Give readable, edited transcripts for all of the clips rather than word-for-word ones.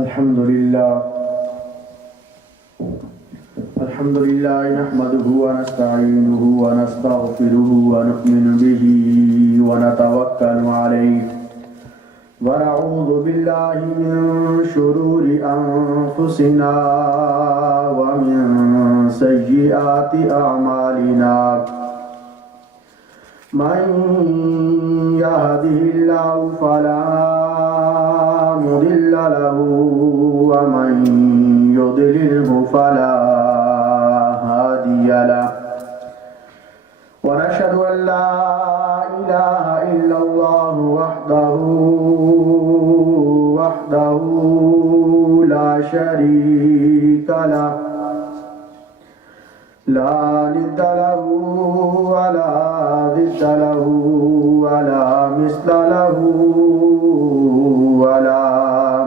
الحمد لله نحمده ونستعينه ونستغفره ونؤمن به ونتوكل عليه ونعوذ بالله من شرور أنفسنا ومن سيئات أعمالنا من يهده الله فلا مضل له ومن يضلله فلا هادي له ونشهد أن لا إله إلا الله وحده لا شريك له لا ند له ولا ضد له ولا مثل له ولا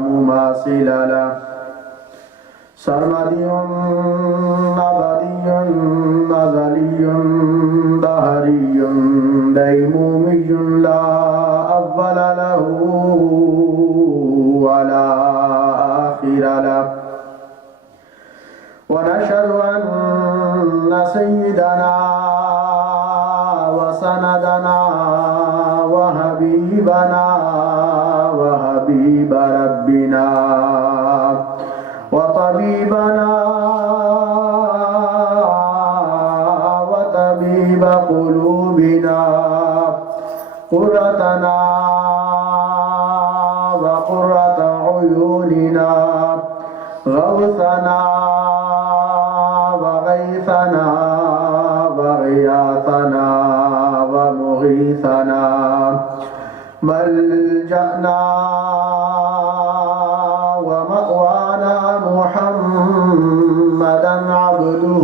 مماثل له سرمدي أبدي أزلي دهري ديمومي لا أول له ولا آخر له ونشهد أن سيدنا وسندنا وحبيبنا وحبيب ربنا وطبيبنا وطبيب قلوبنا قرتنا وقرة عيوننا غوثنا وغيثنا وغياثنا ومغيثنا ملجأنا ومأوانا محمدا عبده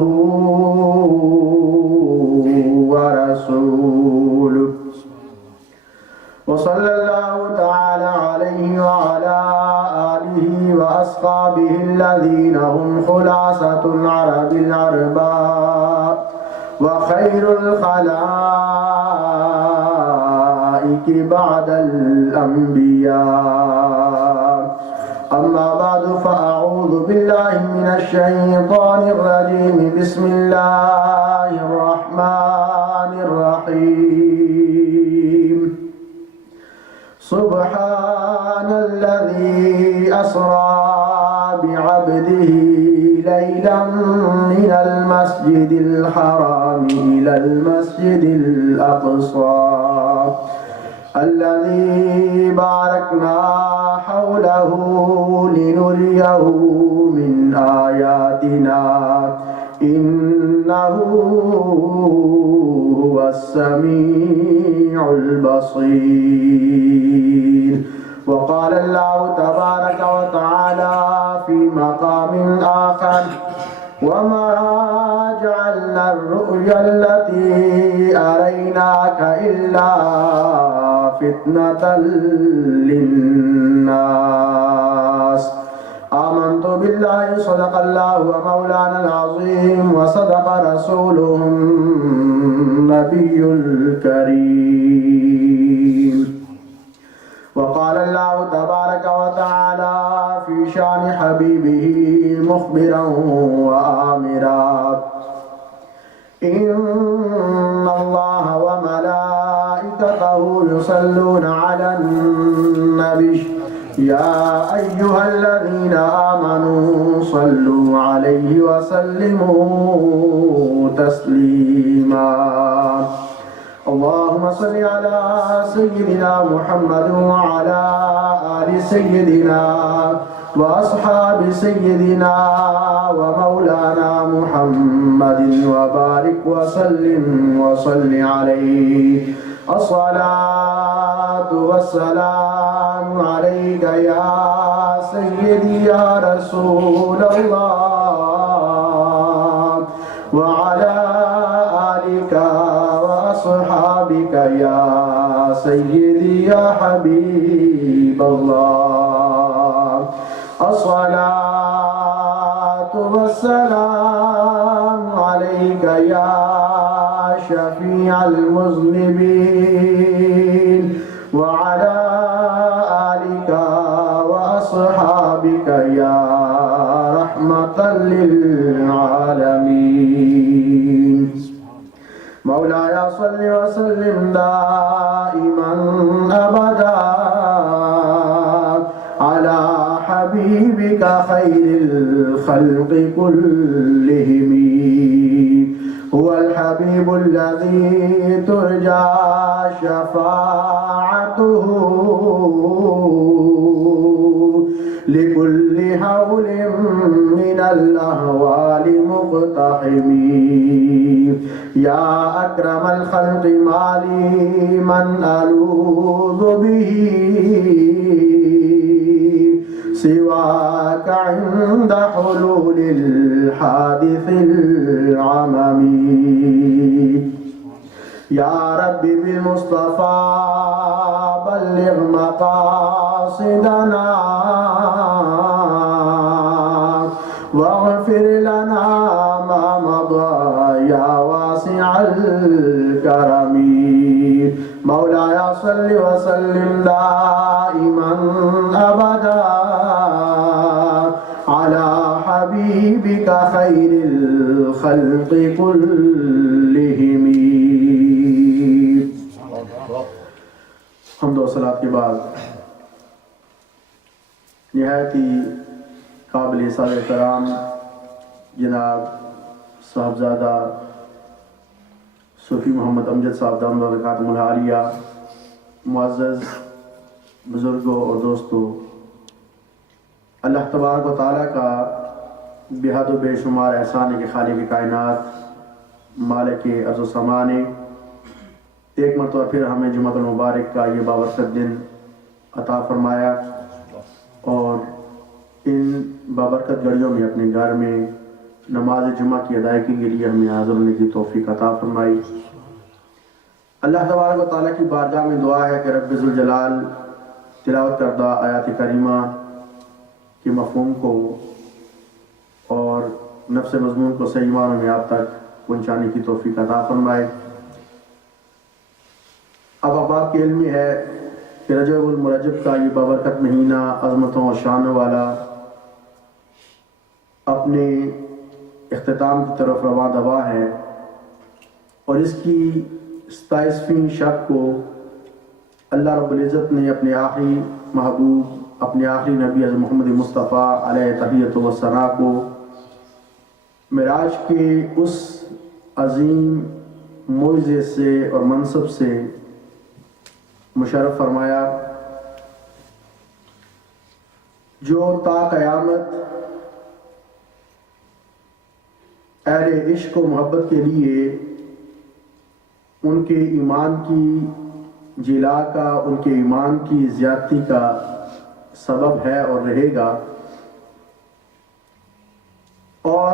ورسوله وصلى الله تعالى عليه وعلى آله وأصحابه الذين هم خلاصة العرب العرباء وخير الخلائق بعد الأنبياء أما بعد فأعوذ بالله من الشيطان الرجيم بسم الله الرحمن الرحيم سبحان الذي أسرى بعبده ليلا من المسجد الحرام إلى المسجد الأقصى الذي باركنا حوله لنريه من آياتنا إنه هو السميع البصير وقال الله تبارك وتعالى في مقام آخر وما جعلنا الرؤيا التي أريناك إلا فتنة للناس آمنت بالله صدق الله ومولانا العظيم وصدق رسوله النبي الكريم وقال الله تبارك وتعالى في شان حبيبه مخبرا وآمرا إن الله وملائكته يصلون على النبي يا أيها الذين آمنوا صلوا عليه وسلموا تسليما اللهم صل على سيدنا محمد وعلى آل سيدنا وأصحاب سيدنا ومولانا محمد وبارك وسلم وصل عليه الصلاة والسلام عليك يا سيدي يا رسول الله وعلى آلك وأصحابك يا سيدي يا حبيب الله الصلاة والسلام عليك يا شفيع المذنبين وعلى آلك وأصحابك يا رحمة للعالمين مولاي صل وسلم دائما أبدا على حبيبك خير الخلق كلهم هو الحبيب الذي ترجى شفاعته لكل هول من الأهوال مقتحم يا أكرم الخلق ما لي من ألوذ به سواك عند حلول الحادث العممي يا رب بالمصطفى بلغ مقاصدنا واغفر لنا ما مضى يا واسع الكرم مولاي صل وسلم دائما أبدا على حبيبك خير الخلق كلهم. حمد و صلاۃ کے بعد نہایت ہی قابل سال کرام جناب صاحبزادہ صوفی محمد امجد صاحب دامت برکاتہم العالیہ، معزز بزرگوں اور دوستوں، اللہ تبارک و تعالیٰ کا بے حد و بے شمار احسان ہے کہ خالق کائنات مالک ارض و سما نے ایک مرتبہ پھر ہمیں جمعۃ المبارک کا یہ بابرکت دن عطا فرمایا اور ان بابرکت گھڑیوں میں اپنے گھر میں نماز جمعہ کی ادائیگی کے لیے ہمیں حاضر ہونے کی توفیق عطا فرمائی۔ اللہ تبارک و تعالیٰ کی بارگاہ میں دعا ہے کہ رب ذوالجلال تلاوت کردہ آیات کریمہ کے مفہوم کو اور نفس مضمون کو صحیح معنوں میں آپ تک پہنچانے کی توفیق عطا فرمائے۔ اب آپ کے علم میں ہے کہ رجب المرجب کا یہ بابرکت مہینہ عظمتوں اور شانوں والا اپنے اختتام کی طرف رواں دوا ہے اور اس کی 27ویں شب کو اللہ رب العزت نے اپنے آخری محبوب اپنے آخری نبی حضرت محمد مصطفیٰ علیہ تحیۃ و ثنا کو معراج کے اس عظیم معجزے سے اور منصب سے مشرف فرمایا جو تا قیامت اہل عشق و محبت کے لیے ان کے ایمان کی جلا کا، ان کے ایمان کی زیادتی کا سبب ہے اور رہے گا، اور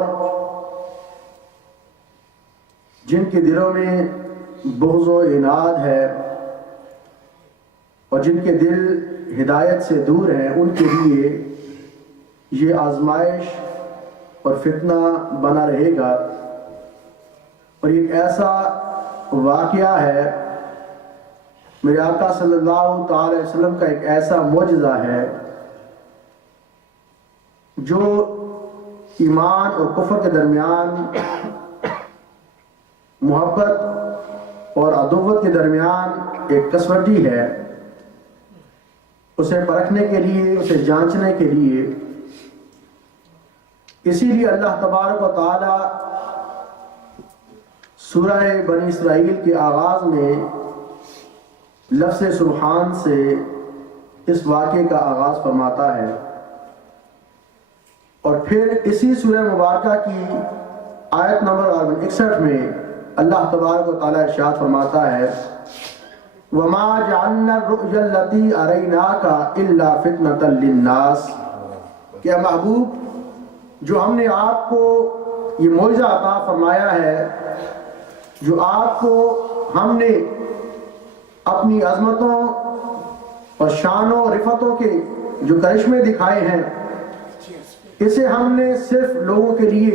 جن کے دلوں میں بغض و عناد ہے اور جن کے دل ہدایت سے دور ہیں ان کے لیے یہ آزمائش اور فتنہ بنا رہے گا۔ اور ایک ایسا واقعہ ہے، میرے آقا صلی اللہ تعالی علیہ وسلم کا ایک ایسا معجزہ ہے جو ایمان اور کفر کے درمیان، محبت اور عدوت کے درمیان ایک کسوٹی ہے، اسے پرکھنے کے لیے، اسے جانچنے کے لیے۔ اسی لیے اللہ تبارک و تعالی سورہ بنی اسرائیل کے آغاز میں لفظ سبحان سے اس واقعے کا آغاز فرماتا ہے، اور پھر اسی سورہ مبارکہ کی آیت نمبر 61 میں اللہ تبارک و تعالی ارشاد فرماتا ہے وَمَا جَعَلْنَا الرُّؤْيَا الَّتِي أَرَيْنَاكَ إِلَّا فِتْنَةً لِلنَّاسِ، کہ محبوب جو ہم نے آپ کو یہ معجزہ عطا فرمایا ہے، جو آپ کو ہم نے اپنی عظمتوں اور شانوں اور رفتوں کے جو کرشمے دکھائے ہیں، اسے ہم نے صرف لوگوں کے لیے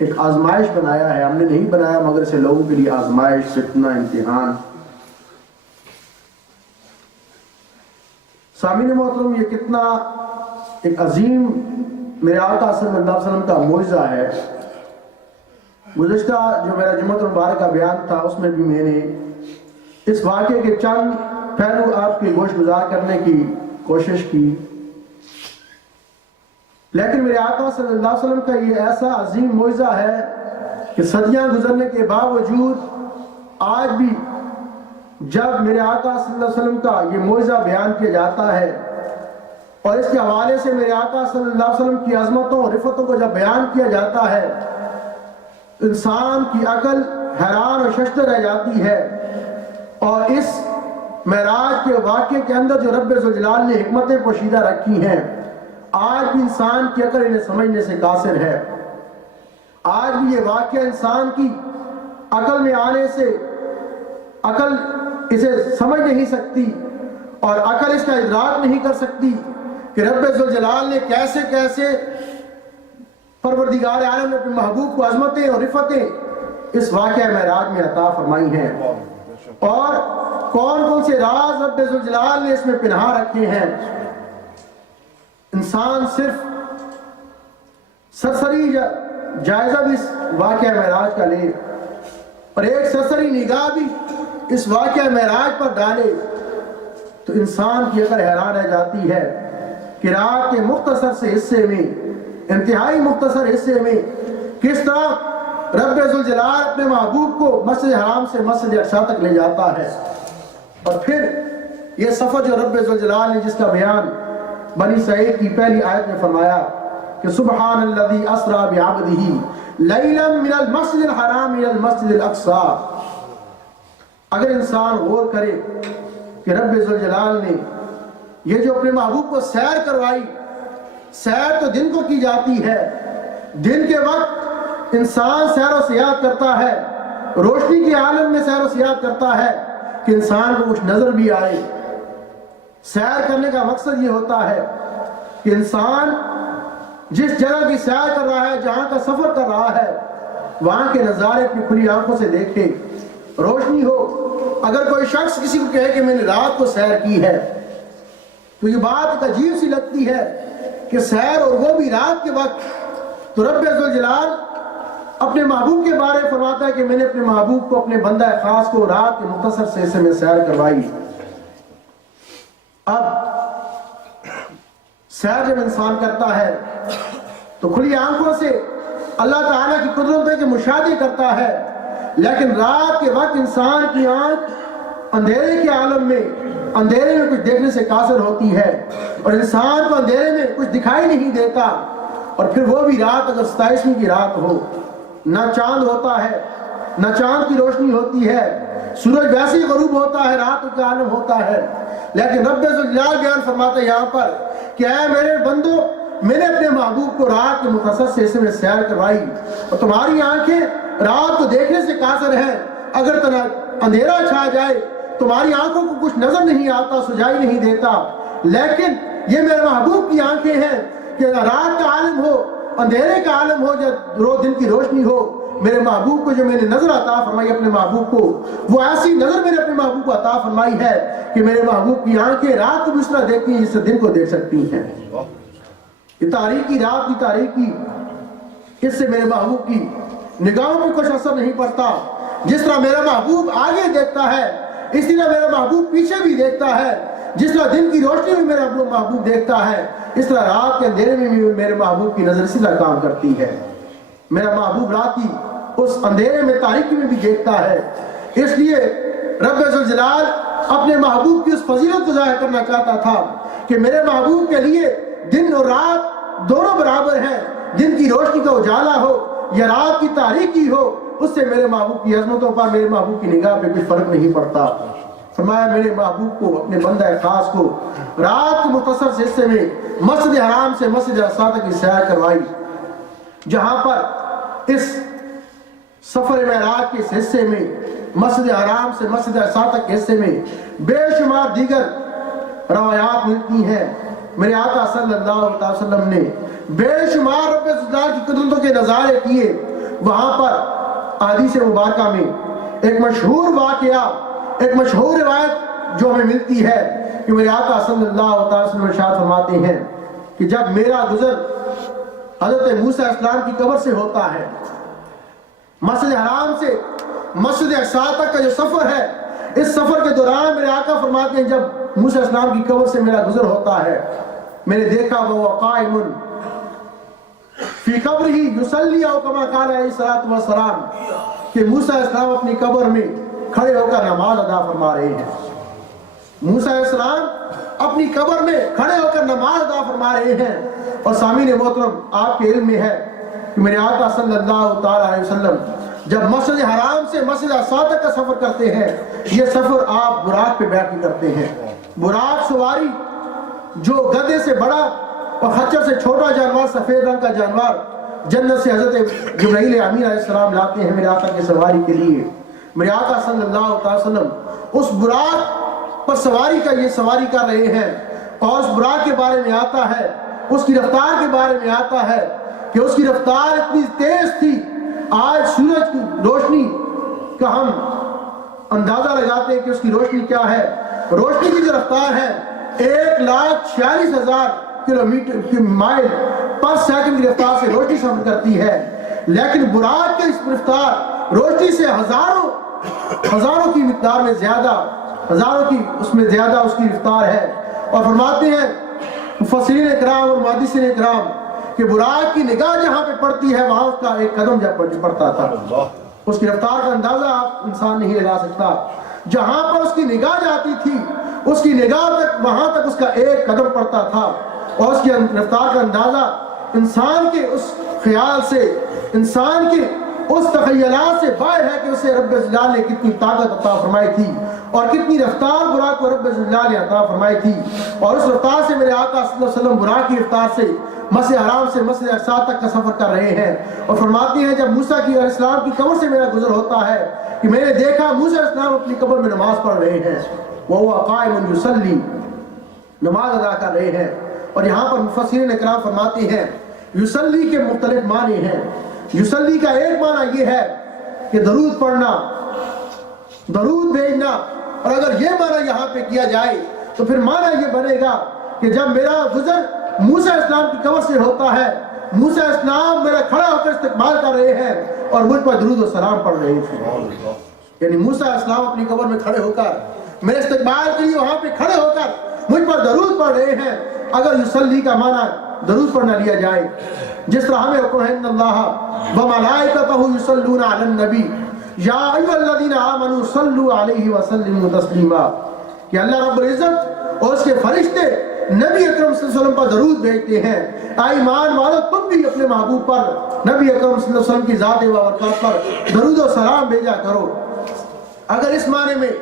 ایک آزمائش بنایا ہے، ہم نے نہیں بنایا مگر اسے لوگوں کے لیے آزمائش، فتنہ، امتحان۔ سامعین محترم، یہ کتنا ایک عظیم میرے آقا صلی اللہ علیہ وسلم کا معجزہ ہے. گزشتہ جو میرا جمعۃ المبارک کا بیان تھا اس میں بھی میں نے اس واقعے کے چند پہلو آپ کی گوش گزار کرنے کی کوشش کی. لیکن میرے آقا صلی اللہ علیہ وسلم کا یہ ایسا عظیم معجزہ ہے کہ صدیاں گزرنے کے باوجود آج بھی جب میرے آقا صلی اللہ علیہ وسلم کا یہ معجزہ بیان کیا جاتا ہے اور اس کے حوالے سے میرے آقا صلی اللہ علیہ وسلم کی عظمتوں اور رفتوں کو جب بیان کیا جاتا ہے انسان کی عقل حیران اور ششدر رہ جاتی ہے. اور اس معراج کے واقعے کے اندر جو رب ذوالجلال نے حکمتیں پوشیدہ رکھی ہیں آج بھی انسان کی عقل انہیں سمجھنے سے قاصر ہے. آج بھی یہ واقعہ انسان کی عقل میں آنے سے عقل اسے سمجھ نہیں سکتی اور عقل اس کا ادراک نہیں کر سکتی کہ رب ذوالجلال نے کیسے کیسے پروردگار عالم نے اپنے محبوب کو عظمتیں اور رفتیں اس واقعہ معراج میں عطا فرمائی ہیں اور کون کون سے راز رب ذوالجلال نے اس میں پنہا رکھے ہیں. انسان صرف سرسری جائزہ بھی اس واقعہ معراج کا لے اور ایک سرسری نگاہ بھی اس واقعہ معراج پر ڈالے تو انسان کی عقل حیران رہ جاتی ہے کہ رات کے مختصر سے حصے میں انتہائی مختصر حصے میں کس طرح رب ذوالجلال اپنے محبوب کو مسجد حرام سے مسجد اقصی تک لے جاتا ہے. اور پھر یہ سفر جو رب ذوالجلال نے جس کا بیان بنی اسرائیل کی پہلی آیت میں فرمایا کہ سبحان الذی اسری بعبدہ لیلا من المسجد الحرام الى المسجد الاقصی. اگر انسان غور کرے کہ رب ذوالجلال نے یہ جو اپنے محبوب کو سیر کروائی, سیر تو دن کو کی جاتی ہے, دن کے وقت انسان سیر و سیاحت کرتا ہے, روشنی کے عالم میں سیر و سیاحت کرتا ہے کہ انسان کو کچھ نظر بھی آئے. سیر کرنے کا مقصد یہ ہوتا ہے کہ انسان جس جگہ کی سیر کر رہا ہے, جہاں کا سفر کر رہا ہے, وہاں کے نظارے اپنی کھلی آنکھوں سے دیکھے, روشنی ہو. اگر کوئی شخص کسی کو کہے کہ میں نے رات کو سیر کی ہے تو یہ بات ایک عجیب سی لگتی ہے کہ سیر اور وہ بھی رات کے وقت. تو رب ذوالجلال اپنے محبوب کے بارے میں فرماتا ہے کہ میں نے اپنے محبوب کو, اپنے بندہ خاص کو رات کے مختصر سے حصے میں سیر کروائی. اب سیر جب انسان کرتا ہے تو کھلی آنکھوں سے اللہ تعالیٰ کی قدرتوں کے مشاہدے کرتا ہے, لیکن رات کے وقت انسان کی آنکھ اندھیرے کے عالم میں, اندھیرے میں کچھ دیکھنے سے قاصر ہوتی ہے اور انسان کو اندھیرے میں کچھ دکھائی نہیں دیتا. اور پھر وہ بھی رات اگر 27ویں کی رات ہو, نہ چاند ہوتا ہے, نہ چاند کی روشنی ہوتی ہے, سورج ویسے ہی غروب ہوتا ہے, رات کا عالم ہوتا ہے, لیکن رب ذوالجلال بیان فرماتا ہے یہاں پر کہ اے میرے بندو, میں نے اپنے محبوب کو رات کے مختصر سے حصے میں سیر کروائی اور تمہاری آنکھیں رات کو دیکھنے سے قاصر ہیں. اگر اندھیرا چھا جائے تمہاری آنکھوں کو کچھ نظر نہیں آتا, سجائی نہیں دیتا, لیکن یہ میرے محبوب کی آنکھیں ہیں کہ رات کا عالم ہو, اندھیرے کا عالم ہو, جب دن کی روشنی ہو, میرے محبوب کو جو میں نے نظر عطا فرمائی اپنے محبوب کو, وہ ایسی نظر میرے اپنے محبوب کو عطا فرمائی ہے کہ میرے محبوب کی آنکھیں رات کو بھی اس طرح دیکھتی ہیں جس سے دن کو دیکھ سکتی ہیں. یہ تاریکی رات کی تاریکی, اس سے میرے محبوب کی نگاہوں میں کچھ اثر نہیں پڑتا. جس طرح میرا محبوب آگے دیکھتا ہے اس طرح میرا محبوب پیچھے بھی دیکھتا ہے. جس طرح دن کی روشنی میں میرا محبوب دیکھتا ہے اس طرح رات کے اندھیرے میں بھی میرے محبوب کی نظر اسی طرح کام کرتی ہے. میرا محبوب رات کی اس اندھیرے میں تاریکی میں بھی دیکھتا ہے. اس لیے رب ذوالجلال اپنے محبوب کی اس فضیلت کو ظاہر کرنا چاہتا تھا کہ میرے محبوب کے لیے دن اور رات دونوں برابر ہیں. دن کی روشنی کا اجالا ہو یا رات کی تاریکی ہو, اس سے میرے محبوب کی عظمتوں پر, میرے محبوب کی نگاہ پہ کوئی فرق نہیں پڑتا. فرمایا میرے محبوب کو, اپنے بندہ خاص کو رات کے مختصر سے حصے میں مسجد حرام سے مسجد اقصی تک کی سیر کروائی, جہاں پر اس سفر معراج کے اس حصے میں مسجد حرام سے مسجد اقصی تک کے حصے میں بے شمار دیگر روایات ملتی ہیں. میرے آقا صلی اللہ علیہ وسلم نے بے شمار رب ذوالجلال کی قدرتوں کے نظارے کیے. وہاں پر احادیث مبارکہ میں ایک مشہور واقعہ, ایک مشہور روایت جو ہمیں ملتی ہے کہ میرے آقا صلی اللہ علیہ وسلم ارشاد فرماتے ہیں کہ جب میرا گزر حضرت موسیٰ علیہ السلام کی قبر سے ہوتا ہے۔ مسجد حرام سے مسجد اقصیٰ تک کا جو سفر ہے، اس سفر کے دوران میرے آقا فرماتے ہیں جب موسیٰ علیہ السلام کی قبر سے میرا گزر ہوتا ہے، میں نے دیکھا وہ قائم فی قبرہ یصلی او کما قال علیہ الصلوۃ والسلام کہ موسیٰ علیہ السلام اپنی قبر میں کھڑے ہو کر نماز ادا فرما رہے ہیں۔ موسیٰ علیہ السلام اپنی قبر میں کھڑے ہو کر نماز ادا فرما رہے ہیں۔ اور سامعین محترم، آپ کے علم میں ہے کہ میرے آقا صلی اللہ تعالی علیہ وسلم جب مسجد حرام سے مسجد اقصیٰ تک کا سفر کرتے ہیں، یہ سفر آپ براق پہ بیٹھ کے کرتے ہیں۔ براق سواری جو گدھے سے بڑا اور خچر سے چھوٹا جانور، سفید رنگ کا جانور جنت سے حضرت جبرائیل امین علیہ السلام لاتے ہیں میرے آقا کی سواری کے لیے۔ میرے آقا صلی اللہ علیہ وسلم اس براق پر سواری کر رہے ہیں، اور اس براق کے بارے میں آتا ہے، اس کی رفتار کے بارے میں آتا ہے کہ اس کی رفتار اتنی تیز تھی، آج سورج کی روشنی کا ہم اندازہ لگاتے ہیں کہ اس کی روشنی کیا ہے۔ روشنی کی جو رفتار ہے 1,46,000 کلومیٹر کی مائل پر سیکنڈ کی رفتار سے روشنی سفر کرتی ہے، لیکن براق کے اس رفتار روشنی سے ہزاروں کی مقدار میں زیادہ، ہزاروں کی اس میں زیادہ اس کی رفتار ہے۔ اور فرماتے ہیں مفسرین اکرام اور محدثین اکرام کہ براق کی نگاہ جہاں پہ پڑتی ہے وہاں اس کا ایک قدم جب پڑتا تھا۔ اس کی رفتار کا اندازہ آپ انسان نہیں لگا سکتا۔ جہاں پر اس کی نگاہ جاتی تھی، اس کی نگاہ تک وہاں تک اس کا ایک قدم پڑتا تھا، اور اس کی رفتار کا اندازہ انسان کے اس خیال سے، انسان کے اس تخیلات سے باہر ہے کہ اسے رب جلال نے کتنی طاقت عطا فرمائی تھی اور کتنی رفتار براق کو رب جلال نے عطا فرمائی تھی۔ اور اس رفتار سے میرے آقا صلی اللہ علیہ وسلم براق کی رفتار سے مسجد حرام سے مسجد اقصیٰ تک کا سفر کر رہے ہیں، اور فرماتے ہیں جب موسیٰ علیہ السلام کی قبر سے میرا گزر ہوتا ہے کہ میں نے دیکھا موسیٰ علیہ السلام اپنی قبر میں نماز پڑھ رہے ہیں، وَهُوَ قَائِمٌ يُصَلِّي، نماز ادا کر رہے ہیں۔ اور یہاں پر مفسرین اکرام فرماتے ہیں یصلی کے مختلف معنی ہیں۔ یصلی کا ایک معنی یہ ہے کہ درود پڑھنا، درود بھیجنا، اور اگر یہ معنی یہاں پہ کیا جائے تو پھر معنی یہ بنے گا کہ جب میرا گزر موسیٰ علیہ السلام کی قبر سے ہوتا ہے، موسیٰ علیہ السلام میرا کھڑا ہو کر استقبال کر رہے ہیں اور مجھ پر درود و سلام پڑھ رہے تھے۔ یعنی موسیٰ علیہ السلام اپنی قبر میں کھڑے ہو کر میرے استقبال کے لیے وہاں پہ کھڑے ہو کر مجھ پر درود پڑھ رہے ہیں۔ اگر یصلی کا معنی درود پڑھنا لیا جائے، جس طرح ہمیں حکم ہے ان اللہ وملائکتہ یصلون علی النبی یا ایھا الذین آمنوا صلوا علیہ وسلموا تسلیما، کہ اللہ رب العزت اور اس کے فرشتے نبی اکرم صلی اللہ علیہ وسلم پر درود بھیجتے ہیں۔ اے ایمان والو، تم بھی اپنے محبوب پر، نبی اکرم صلی اللہ علیہ وسلم کی ذات و برکات پر درود و سلام بھیجا کرو۔ اگر اس معنی میں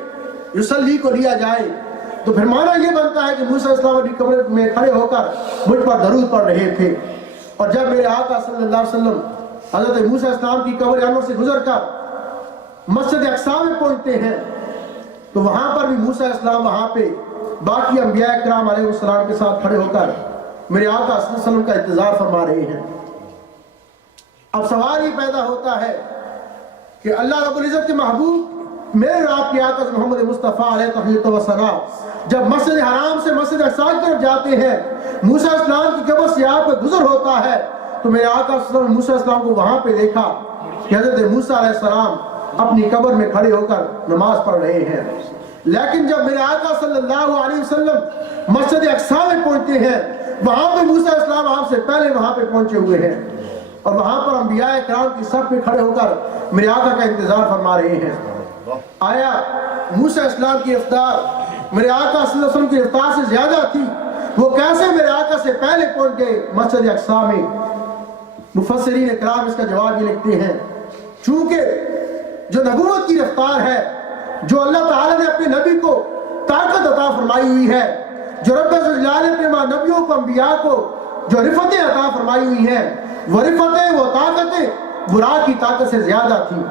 یصلی کو لیا جائے تو پھر معنی یہ بنتا ہے کہ موسیٰ علیہ السلام اپنی قبر میں کھڑے ہو کر مجھ پر درود پڑھ رہے تھے۔ اور جب میرے آقا صلی اللہ علیہ وسلم حضرت موسیٰ علیہ السلام کی قبر انور سے گزر کر مسجد اقصیٰ میں پہنچتے ہیں تو وہاں پر بھی موسیٰ علیہ السلام وہاں پہ باقی انبیاء کرام علیہ السلام کے ساتھ کھڑے ہو کر میرے آقا صلی اللہ علیہ وسلم کا انتظار فرما رہے ہیں۔ اب سوال یہ پیدا ہوتا ہے کہ اللہ رب العزت کے محبوب میرے اور آپ کے آقا محمد مصطفیٰ علیہ تحیۃ و ثناء جب مسجد حرام سے مسجد اقصیٰ کی طرف جاتے ہیں، موسیٰ علیہ السلام کی قبر سے آپ کا گزر ہوتا ہے، تو میرے آقا صلی اللہ علیہ وسلم موسیٰ علیہ السلام کو وہاں پہ دیکھا کہ حضرت موسیٰ علیہ السلام اپنی قبر میں کھڑے ہو کر نماز پڑھ رہے ہیں۔ لیکن جب میرے آقا صلی اللہ علیہ وسلم مسجد اقصیٰ میں پہنچتے ہیں، وہاں پہ موسیٰ علیہ السلام آپ سے پہلے وہاں پہ پہنچے ہوئے ہیں، اور وہاں پر انبیاء کرام کی صف پہ کھڑے ہو کر میرے آقا کا انتظار فرما رہے ہیں۔ آیا موسیٰ علیہ السلام کی رفتار میرے آقا صلی اللہ علیہ وسلم کی رفتار سے زیادہ تھی؟ وہ کیسے میرے آقا سے پہلے پہنچ گئے مسجد اقصیٰ میں؟ مفسرین اکرام اس کا جواب یہ لکھتے ہیں چونکہ جو نبوت کی رفتار ہے، جو اللہ تعالیٰ نے اپنے نبی کو طاقت عطا فرمائی ہوئی ہے، جو رب جلال نے اپنے نبیوں کو، انبیاء کو جو رفتیں عطا فرمائی ہوئی ہیں، وہ رفتیں، وہ طاقتیں براق کی طاقت سے زیادہ تھی۔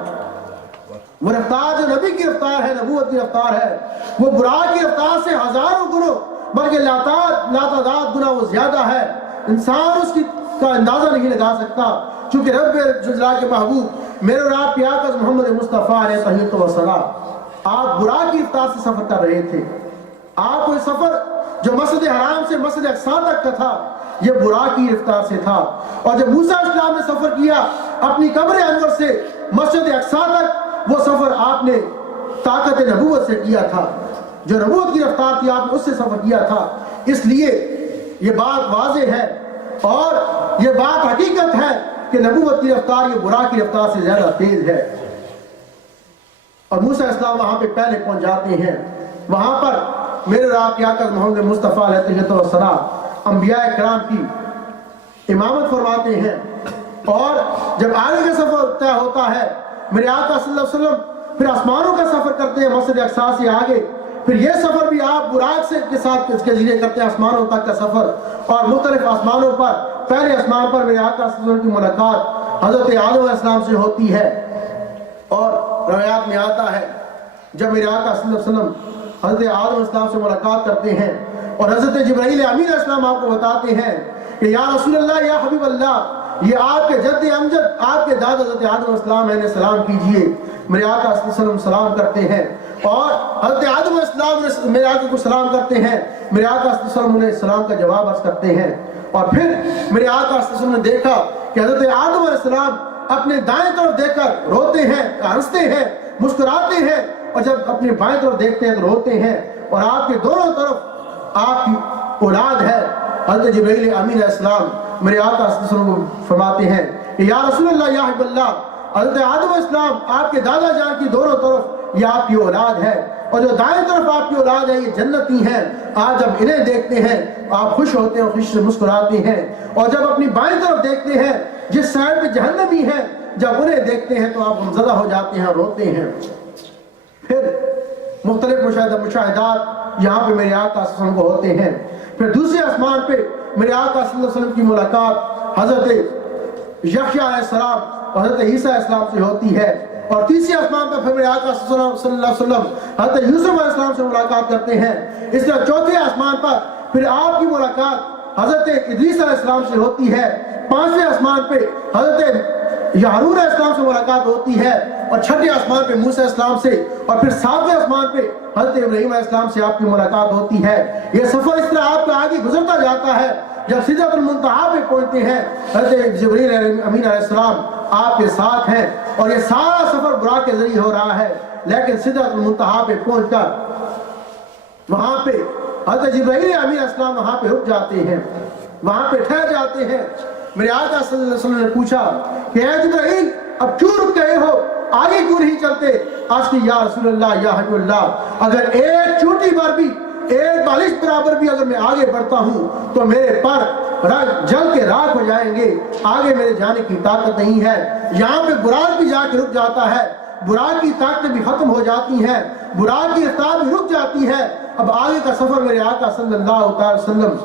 وہ رفتار جو نبی کی رفتار ہے، نبوت کی رفتار ہے، وہ براق کی رفتار سے ہزاروں گنوں بلکہ لاتعداد گنا وہ زیادہ ہے۔ انسان اس کی کا اندازہ نہیں لگا سکتا، چونکہ رب جلال کے محبوب میرے اور آپ کے آقا محمد مصطفیٰ علیہ تحیۃ و ثناء آپ براق کی رفتار سے سفر کر رہے تھے۔ آپ وہ سفر جو مسجد حرام سے مسجد اقصیٰ تک کا تھا، یہ براق کی رفتار سے تھا. اور جب موسیٰ علیہ السلام نے سفر کیا اپنی قبر انور سے مسجد اقصیٰ تک، وہ سفر آپ نے طاقت نبوت سے کیا تھا. جو نبوت کی رفتار تھی آپ نے اس سے سفر کیا تھا. اس لیے یہ بات واضح ہے اور یہ بات حقیقت ہے کہ نبوت کی رفتار یہ براق کی رفتار سے زیادہ تیز ہے. اور موسیٰ علیہ السلام وہاں پہ پہلے پہنچ جاتے ہیں. وہاں پر میرے اور آپ کے آقا محمد مصطفیٰ علیہ السلام انبیاء کرام کی امامت فرماتے ہیں. اور جب آگے کا سفر طے ہوتا ہے میرے آقا صلی اللہ علیہ وسلم پھر آسمانوں کا سفر کرتے ہیں مسجد اقصیٰ سے آگے. پھر یہ سفر بھی آپ براق سے کے ساتھ اس کے ذریعے کرتے ہیں آسمانوں تک کا سفر. اور مختلف آسمانوں پر پہلے آسمان پر میرے آقا صلی اللہ علیہ وسلم کی ملاقات حضرت آدم علیہ السلام سے ہوتی ہے. اور روایات میں آتا ہے جب میرے آقا صلی اللہ علیہ وسلم حضرت آدم علیہ السلام سے ملاقات کرتے ہیں اور حضرت جبرائیل امین علیہ السلام آپ کو بتاتے ہیں کہ یا رسول اللہ یا حبیب اللہ یہ آپ کے جد امجد آپ کے دادا حضرت آدم علیہ السلام انہیں سلام کیجئے. میرے آقا صلی اللہ علیہ وسلم سلام کرتے ہیں اور حضرت آدم علیہ السلام میرے آقا کو سلام کرتے ہیں. میرے آقا صلی اللہ علیہ وسلم انہیں سلام کا جواب عرض کرتے ہیں. اور پھر میرے آقا صلی اللہ علیہ وسلم نے دیکھا کہ حضرت آدم علیہ السلام اپنے دائیں طرف دیکھ کر روتے ہیں، ہنستے ہیں، مسکراتے ہیں. اور جب اپنے بائیں طرف دیکھتے ہیں تو روتے ہیں. اور آپ کے دونوں طرف آپ کی اولاد ہے. حضرت جبرائیل امین علیہ السلام میرے آقا صلی اللہ علیہ وسلم کو فرماتے ہیں کہ یا رسول اللہ یا حبیب اللہ حضرت آدم علیہ السلام آپ کے دادا جان کی دونوں طرف یہ آپ کی اولاد ہے اور جو دائیں طرف آپ کی اولاد ہے یہ جنتی ہیں. آج جب انہیں دیکھتے ہیں آپ خوش ہوتے ہیں اور خوشی سے مسکراتے ہیں. اور جب اپنی بائیں طرف دیکھتے ہیں جس سائڈ پہ جہنمی ہے جب انہیں دیکھتے ہیں تو آپ غمزدہ ہو جاتے ہیں اور روتے ہیں. پھر مختلف مشاہدات یہاں پہ میرے آقا صلی اللہ علیہ وسلم کو ہوتے ہیں. پھر دوسرے آسمان پہ میرے آقا صلی اللہ علیہ وسلم کی ملاقات حضرت یحییٰ علیہ السلام اور حضرت عیسیٰ علیہ السلام سے ہوتی ہے. اور تیسرے آسمان پر پھر میرے آقا صلی اللہ علیہ وسلم حضرت یوسف علیہ السلام سے ملاقات کرتے ہیں. اس طرح چوتھے آسمان پر پھر آپ کی ملاقات حضرت ادریس علیہ السلام سے ہوتی ہے. پانچویں آسمان پہ حضرت ہارون علیہ السلام سے ملاقات ہوتی ہے. اور چھٹے آسمان پہ موسیٰ علیہ السلام سے اور پھر ساتویں آسمان پہ حضرت ابراہیم علیہ السلام سے آپ کی ملاقات ہوتی ہے. یہ سفر اس طرح آپ کا آگے گزرتا جاتا ہے. جب سدرۃ المنتہا پہ پہنچتے ہیں حضرت جبرائیل امین علیہ السلام آپ کے ساتھ ہیں اور یہ سارا سفر براق کے ذریعے ہو رہا ہے. لیکن سدرۃ المنتہا پہ پہنچ کر وہاں پہ حضرت جبرائیل امین علیہ السلام وہاں پہ رک جاتے ہیں، وہاں پہ ٹھہر جاتے ہیں. میرے آقا صلی اللہ علیہ وسلم نے پوچھا کہ اے جبرائیل اب کیوں رک گئے ہو، آگے کیوں نہیں چلتے؟ آج کی یا رسول اللہ یا حبیب اللہ اگر ایک چوٹی پر بھی ایک بالش برابر بھی اگر میں آگے بڑھتا ہوں تو میرے پر جل کے راکھ ہو جائیں گے، آگے میرے جانے کی طاقت نہیں ہے. یہاں پہ براق بھی جا کے رک جاتا ہے، براق کی طاقتیں بھی ختم ہو جاتی ہیں، براق کی رفتار بھی رک جاتی ہے. اب آگے کا سفر میرے آقا صلی اللہ علیہ وسلم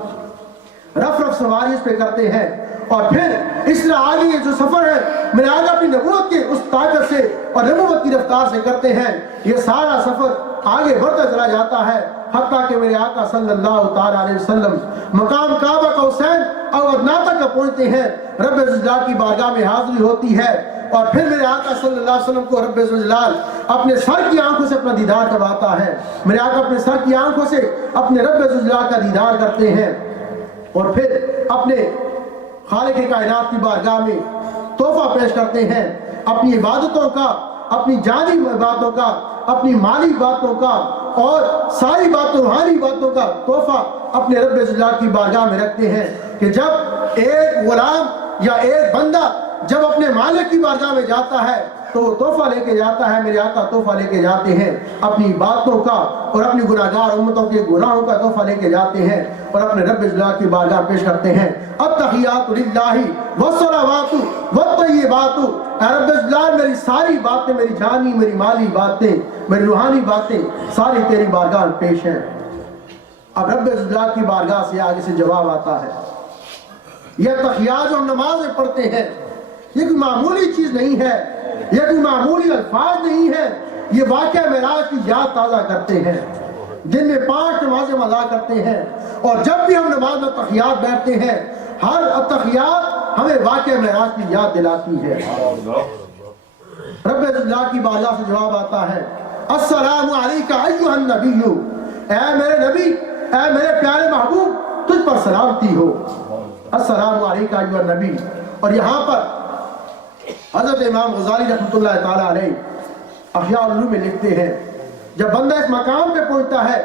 رف رف سواری اس پہ کرتے ہیں. اور پھر اس طرح آگے یہ جو سفر ہے میرے آقا اپنی نبوت کے اس طاقت سے اور نبوت کی رفتار سے کرتے ہیں. یہ سارا سفر آگے بڑھتا چلا جاتا ہے حتیٰ کہ میرے آقا صلی اللہ تعالیٰ علیہ وسلم مقام کعبہ قوسین اور ادنیٰ تک پہنچتے ہیں. رب ذوالجلال کی بارگاہ میں حاضری ہوتی ہے اور پھر میرے آقا صلی اللہ علیہ وسلم کو رب ذوالجلال اپنے سر کی آنکھوں سے اپنا دیدار کرواتا ہے. میرے آقا اپنے سر کی آنکھوں سے اپنے رب ذوالجلال کا دیدار کرتے ہیں اور پھر اپنے خالق کائنات کی بارگاہ میں تحفہ پیش کرتے ہیں اپنی عبادتوں کا، اپنی جانی باتوں کا، اپنی مالی باتوں کا اور ساری باتوں روحانی باتوں کا تحفہ اپنے رب ذوالجلال کی بارگاہ میں رکھتے ہیں کہ جب ایک غلام یا ایک بندہ جب اپنے مالک کی بارگاہ میں جاتا ہے تو وہ تحفہ لے کے جاتا ہے. میرے آقا تحفہ لے کے جاتے ہیں اپنی باتوں کا اور اپنی گناہگار امتوں کے گناہوں کا تحفہ لے کے جاتے ہیں اور اپنے رب ذوالجلال کی بارگاہ پیش کرتے ہیں. التحیات للہ والصلوات والطیبات، اے رب ذوالجلال میری ساری باتیں، میری جانی میری مالی باتیں میری روحانی باتیں ساری تیری بارگاہ میں پیش ہیں. اب رب ذوالجلال کی بارگاہ سے آگے سے جواب آتا ہے. یہ تحیات جو ہم نماز میں پڑھتے ہیں یہ کوئی معمولی چیز نہیں ہے، یہ کوئی معمولی الفاظ نہیں ہے. یہ واقعہ معراج کی یاد تازہ کرتے ہیں جن میں 5 نمازیں ادا کرتے ہیں. اور جب بھی ہم نماز میں تحیات بیٹھتے ہیں ہر تحیات ہمیں واقعہ معراج کی یاد دلاتی ہے. رب ذوالجلال کی بارگاہ سے جواب آتا ہے السلام علیکہ ایھا النبی، اے میرے نبی، اے میرے پیارے محبوب تجھ پر سلامتی ہو. السلام علیکم ایھا النبی. اور یہاں پر حضرت امام غزالی رحمۃ اللہ تعالیٰ علیہ احیاء العلوم میں لکھتے ہیں جب بندہ اس مقام پہ پہنچتا ہے،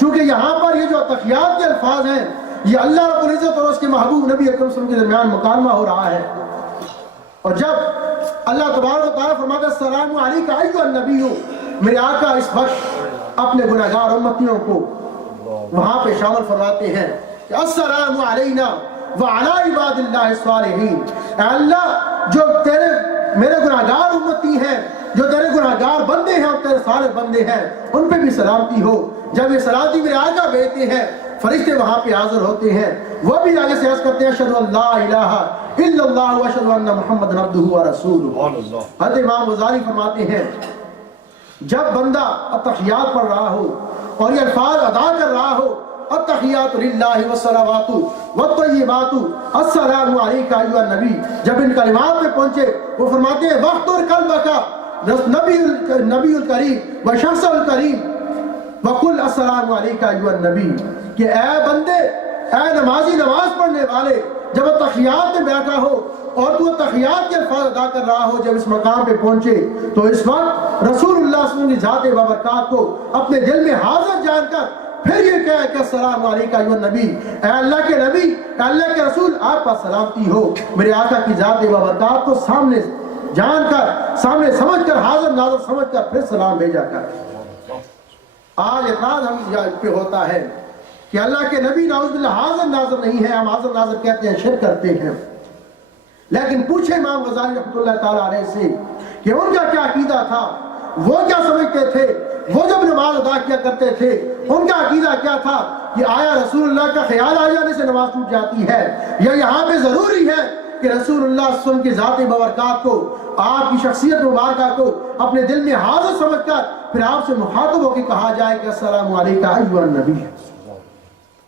چونکہ یہاں پر یہ جو تقیات کے الفاظ ہیں یہ اللہ رب العزت اور اس کے محبوب نبی اکرم صلی اللہ علیہ وسلم کے درمیان مکالمہ ہو رہا ہے. اور جب اللہ تبارک و تعالیٰ فرماتا ہے السلام علیکم ایھا النبی، میرے آقا اس وقت اپنے گناہگار امتیوں کو وہاں پہ شامل فرماتے ہیں کہ السلام علینا وعلی عباد اللہ الصالحین. اے اللہ جو تیرے میرے گناہگار امتی ہیں، جو تیرے گناہگار بندے ہیں اور تیرے صالح بندے ہیں، ان پہ بھی سلامتی ہو. جب یہ سلامتی میرے آقا بھیجتے ہیں فرشتے وہاں پہ حاضر ہوتے ہیں، وہ بھی آگے سے عرض کرتے ہیں اشہد ان لا الہ الا اللہ واشہد ان محمد عبدہ ورسولہ. حضرت امام غزالی فرماتے ہیں جب بندہ التحیات پڑھ رہا ہو اور یہ الفاظ ادا کر رہا ہو التحیات للہ والصلوات والطیبات السلام علیک ایھا النبی، جب ان کلمات پہ پہنچے وہ فرماتے ہیں وَاخْتُرْ قَلْبَكَ نبی الکریم و شخص الکریم وَقُلْ السلام علیک ایھا النبی، کہ اے بندے، اے نمازی، نماز پڑھنے والے، جب التحیات میں بیٹھا ہو اور تو التحیات کے الفاظ ادا کر رہا ہو، جب اس مقام پہ پہنچے تو اس وقت رسول اللہ صلی اللہ علیہ وسلم کی ذات بابرکات کو اپنے دل میں حاضر جان کر پھر یہ کہے کہ السلام علیکم ایھا النبی، اے اللہ کے نبی، اے اللہ کے رسول، آپ پر سلامتی ہو. میرے آقا کی ذات بابرکات کو سامنے جان کر، سامنے سمجھ کر، حاضر ناظر سمجھ کر پھر سلام بھیجا کر. آج اعتراض ہم پہ ہوتا ہے کہ اللہ کے نبی نعوذ باللہ حاضر ناظر نہیں ہے، ہم حاضر ناظر کہتے ہیں، شرک کرتے ہیں. لیکن پوچھے امام غزالی رحمۃ اللہ تعالیٰ علیہ سے کہ ان کا کیا عقیدہ تھا، وہ کیا سمجھتے تھے، وہ جب نماز ادا کیا کرتے تھے ان کا عقیدہ کیا تھا کہ آیا رسول اللہ کا خیال آ جانے سے نماز ٹوٹ جاتی ہے، یا یہاں پہ ضروری ہے کہ رسول اللہ صلی اللہ علیہ وسلم کی ذات بابرکات کو، آپ کی شخصیت مبارکہ کو اپنے دل میں حاضر سمجھ کر پھر آپ سے مخاطب ہو کے کہا جائے کہ السلام علیکم ایھا النبی.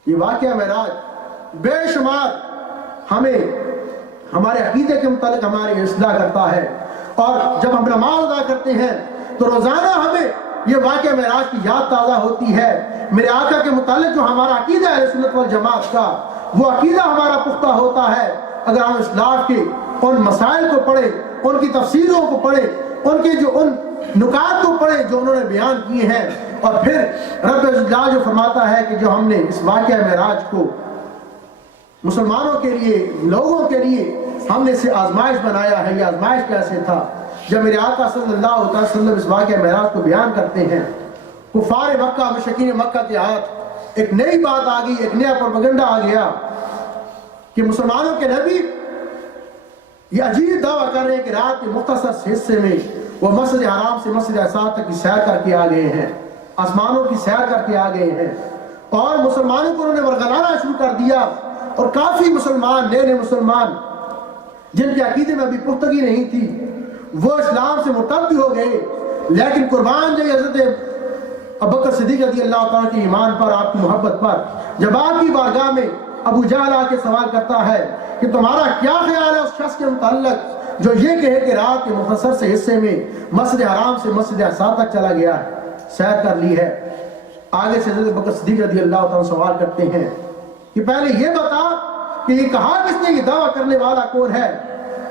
یہ واقعہ معراج بے شمار ہمیں ہمارے عقیدے کے متعلق ہماری اصلاح کرتا ہے. اور جب ہم نماز ادا کرتے ہیں تو روزانہ ہمیں یہ واقعہ معراج کی یاد تازہ ہوتی ہے. میرے آقا کے متعلق جو ہمارا عقیدہ ہے اہل سنت والجماعت کا، وہ عقیدہ ہمارا پختہ ہوتا ہے اگر ہم اسلاف کے ان مسائل کو پڑھیں، ان کی تفسیروں کو پڑھیں، ان کے جو ان نکات کو پڑھیں جو انہوں نے بیان کیے ہیں. اور پھر رب اللہ جو فرماتا ہے کہ جو ہم نے اس واقعہ معراج کو مسلمانوں کے لیے، لوگوں کے لیے ہم نے اسے آزمائش بنایا ہے. یہ آزمائش کیسے تھا؟ جب میرے آقا صلی اللہ علیہ وسلم اس واقعہ معراج کو بیان کرتے ہیں، کفار مکہ، مشرکین مکہ کے ہاتھ ایک نئی بات آ گئی، ایک نیا پروپیگنڈا آ گیا کہ مسلمانوں کے نبی یہ عجیب دعویٰ کر رہے ہیں کہ رات کے مختصر حصے میں وہ مسجد حرام سے مسجد اقصی تک کی سیر کر کے آ گئے ہیں، آسمانوں کی سیر کر کے آ گئے ہیں. اور مسلمانوں کو انہوں نے ورگلانا شروع کر دیا. اور کافی مسلمان، نئے نئے مسلمان جن کے عقیدے میں ابھی پختگی نہیں تھی، وہ اسلام سے مرتد بھی ہو گئے. لیکن قربان جو حضرت ابوبکر صدیق رضی اللہ تعالیٰ کے ایمان پر، آپ کی محبت پر، جب آپ کی بارگاہ میں ابو جہل آ کے سوال کرتا ہے کہ تمہارا کیا خیال ہے اس شخص کے متعلق جو یہ کہے کہ رات کے مختصر سے حصے میں مسجد حرام سے مسجد اقصی تک چلا گیا ہے، سیر کر لی ہے. آگے سے حضرت ابوبکر صدیق رضی اللہ تعالیٰ سوال کرتے ہیں کہ پہلے یہ بتا کہ یہ کہا کس نے، یہ دعویٰ کرنے والا کون ہے؟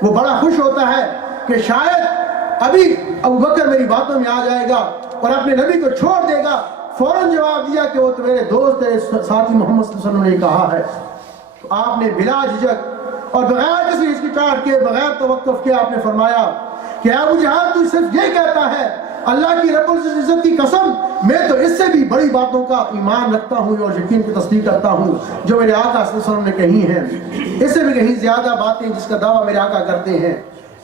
وہ بڑا خوش ہوتا ہے کہ شاید ابھی ابوبکر میری باتوں میں آ جائے گا اور اپنے نبی کو چھوڑ دے گا. فوراً جواب دیا کہ وہ تو میرے دوست، تیرے ساتھی محمد صلی اللہ علیہ وسلم نے کہا ہے. تو آپ نے بلا جھجک اور بغیر کسی ہچکچاہٹ کے، بغیر توقف کے آپ نے فرمایا کہ اے ابو جہل، تو صرف یہ کہتا ہے اللہ کی رب العزت کی قسم، میں تو اس سے بھی بڑی باتوں کا ایمان رکھتا ہوں اور یقین کی تصدیق کرتا ہوں جو میرے آقا صلی اللہ علیہ وسلم نے کہی ہیں. اس سے بھی کہیں زیادہ باتیں جس کا دعویٰ میرے آقا کرتے ہیں،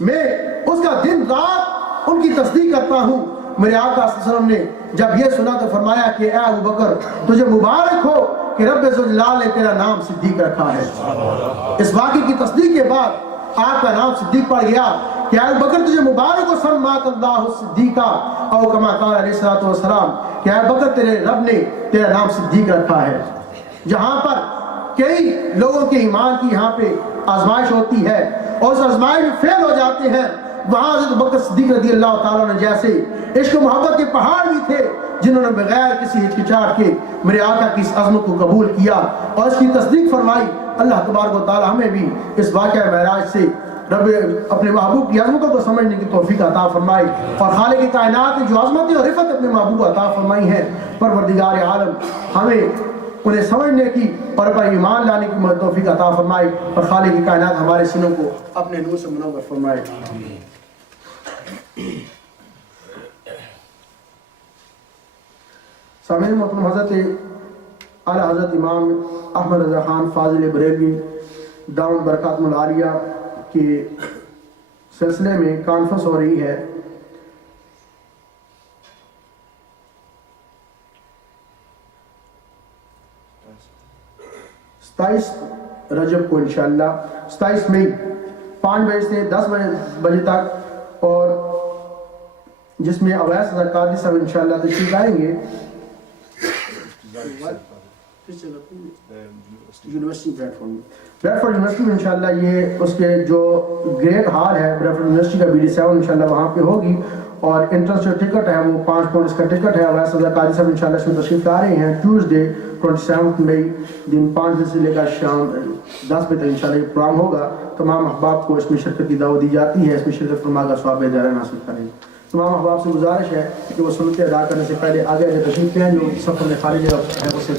میں اس کا دن رات ان کی تصدیق کرتا ہوں. میرے آقا صلی اللہ علیہ وسلم نے جب یہ سنا تو فرمایا کہ اے ابوبکر، تجھے مبارک ہو کہ رب ذوالجلال نے تیرا نام صدیق رکھا ہے. اس واقعے کی تصدیق کے بعد آپ کا نام صدیق پڑ گیا کہ اے ابوبکر تجھے مبارک ہو، سماک اللہ صدیقہ او کما قال علیہ الصلوۃ والسلام، کہ اے ابوبکر تیرے رب نے تیرا نام صدیق رکھا ہے. جہاں پر کئی لوگوں کے ایمان کی یہاں پہ آزمائش ہوتی ہے اور اس آزمائش میں فیل ہو جاتے ہیں، وہاں حضرت ابوبکر صدیق رضی اللہ تعالیٰ نے جیسے عشق و محبت کے پہاڑ بھی تھے جنہوں نے بغیر کسی ہچکچاہٹ کے میرے آقا کی اس عظمت کو قبول کیا اور اس کی تصدیق فرمائی. اللہ تبارک و تعالی ہمیں بھی اس واقعہ معراج سے رب اپنے محبوب کی عظمتوں کو سمجھنے کی توفیق عطا فرمائے، اور خالق کائنات نے جو عظمتیں اور رفعت اپنے محبوب کو عطا فرمائی ہیں، پروردگار عالم ہمیں انہیں سمجھنے کی اور پر ایمان لانے کی توفیق عطا فرمائے، اور خالق کائنات ہمارے سینوں کو اپنے نور سے منور فرمائے۔ سامعین محترم، حضرت اعلیٰ حضرت امام احمد رضا خان فاضل بریلوی دامت برکاتہم العالیہ کے سلسلے میں کانفرنس ہو رہی ہے۔ 27 رجب کو انشاءاللہ 27 مئی 5 بجے سے 10 بجے تک، اور جس میں اویس رضا قادری صاحب انشاءاللہ تشریف لائیں گے۔ یونیورسٹی بریڈفورڈ یونیورسٹی میں انشاءاللہ یہ اس کے جو گریٹ ہال ہے بریڈفورڈ یونیورسٹی کا BD7 انشاءاللہ وہاں پہ ہوگی، اور انٹرنس جو ٹکٹ ہے وہ 5 پاؤنڈ اس کا ٹکٹ ہے۔ اویس رضا قادری صاحب انشاءاللہ اس میں تشریف لا رہے ہیں ٹیوزڈے 27 مئی دن 5 بجے سے لے کر شام 10 بجے تک انشاءاللہ یہ پروگرام ہوگا۔ تمام احباب کو اس میں شرکت کی دعوت دی جاتی ہے، اس میں شرکت فرما کر ثواب دارین حاصل کریں۔ تمام احباب سے گزارش ہے کہ وہ سنتیں ادا کرنے سے پہلے آگے تشریف لیں، جو سفر میں خارج ہے اسے